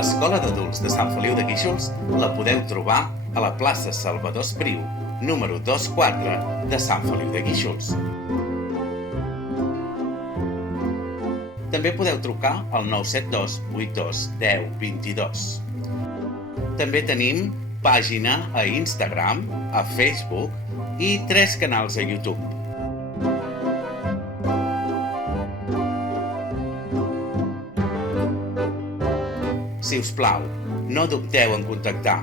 L'Escola d'Adults de Sant Feliu de Guíxols la podeu trobar a la plaça Salvador Espriu, número 24 de Sant Feliu de Guíxols. També podeu trucar al 972 82 10 22. També tenim pàgina a Instagram, a Facebook i 3 canals a YouTube. Si us plau, no dubteu en contactar.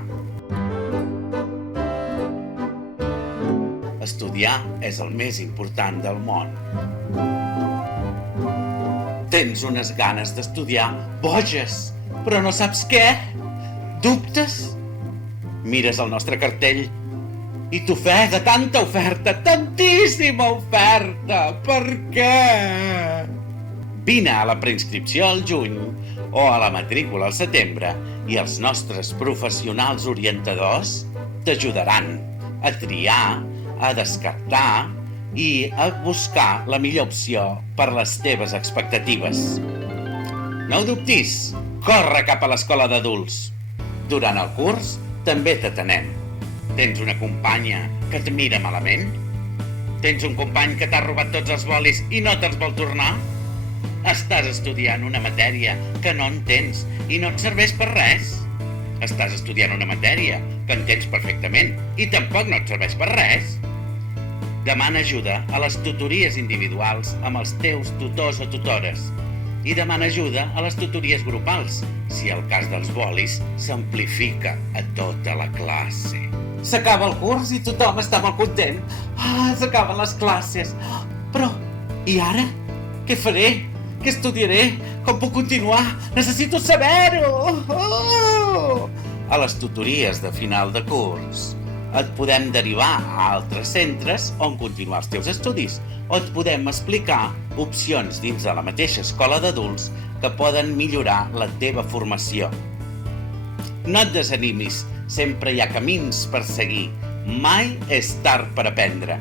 Estudiar és el més important del món. Tens unes ganes d'estudiar boges, però no saps què? Dubtes? Mires el nostre cartell i t'ofega tanta oferta, tantíssima oferta. Per què? Vine a la preinscripció al juny o a la matrícula al setembre i els nostres professionals orientadors t'ajudaran a triar, a descartar i a buscar la millor opció per les teves expectatives. No ho dubtis, corre cap a l'escola d'adults. Durant el curs també t'atenem. Tens una companya que et mira malament? Tens un company que t'ha robat tots els bolis i no te'ls vol tornar? Estàs estudiant una matèria que no entens i no et serveix per res? Estàs estudiant una matèria que entens perfectament i tampoc no et serveix per res? Demana ajuda a les tutories individuals amb els teus tutors o tutores i demana ajuda a les tutories grupals si el cas dels bolis s'amplifica a tota la classe. S'acaba el curs i tothom està molt content. S'acaben les classes. Però, i ara? Què faré? Què estudiaré? Com puc continuar? Necessito saber-ho! A les tutories de final de curs et podem derivar a altres centres on continuar els teus estudis o et podem explicar opcions dins de la mateixa escola d'adults que poden millorar la teva formació. No et desanimis, sempre hi ha camins per seguir. Mai és tard per aprendre.